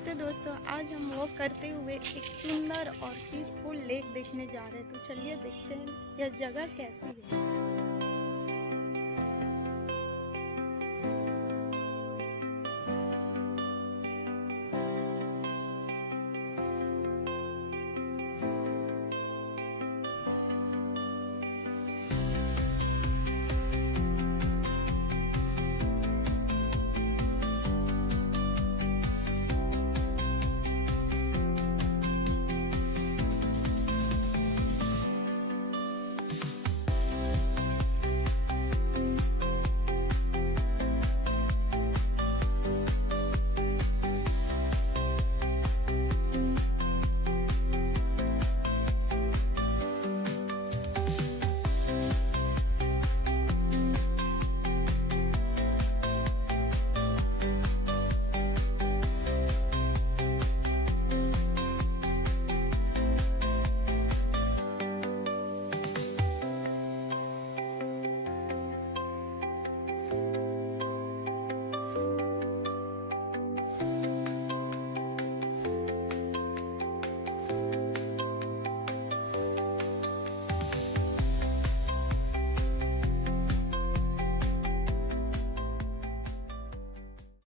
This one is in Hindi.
नमस्ते दोस्तों, आज हम वॉक करते हुए एक सुंदर और पीसफुल लेक देखने जा रहे हैं। तो चलिए देखते हैं यह जगह कैसी है।